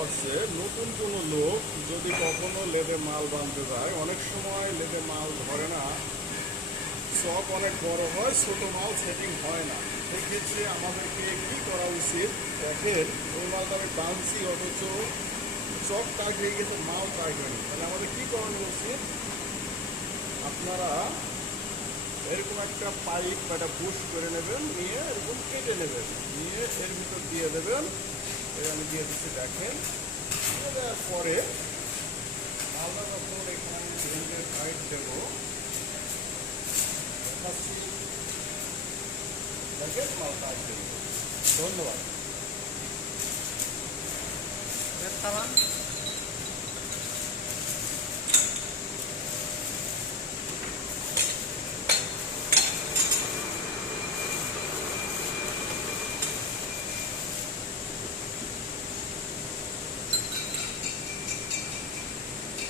হচ্ছে নতুন কোনো লোক যদি কখনো লেদে মাল বানতে যায়, অনেক সময় লেদে মাল ধরে না। চক অনেক বড় হয়, ছোট মাল সেটিং হয় না। সেক্ষেত্রে আমাদেরকে কি করা উচিত? দেখেন, ওই মালটা আমি বানছি, অথচ চক টাইট হয়ে গেছে, মাল টাইট হয়নি। তাহলে আমাদের কি করানো উচিত? আপনারা এরকম একটা পাইপ বা একটা পুশ করে নেবেন, নিয়ে এরকম কেটে নেবেন, নিয়ে এর ভিতর দিয়ে দেবেন। এই আমি দিয়ে দিচ্ছি দেখেন। দেওয়ার পরে মালদা যখন এখানে আমি সিলিন্ডার দেব, দেখাচ্ছি। দেখেন মালদা দেবো। ধন্যবাদ।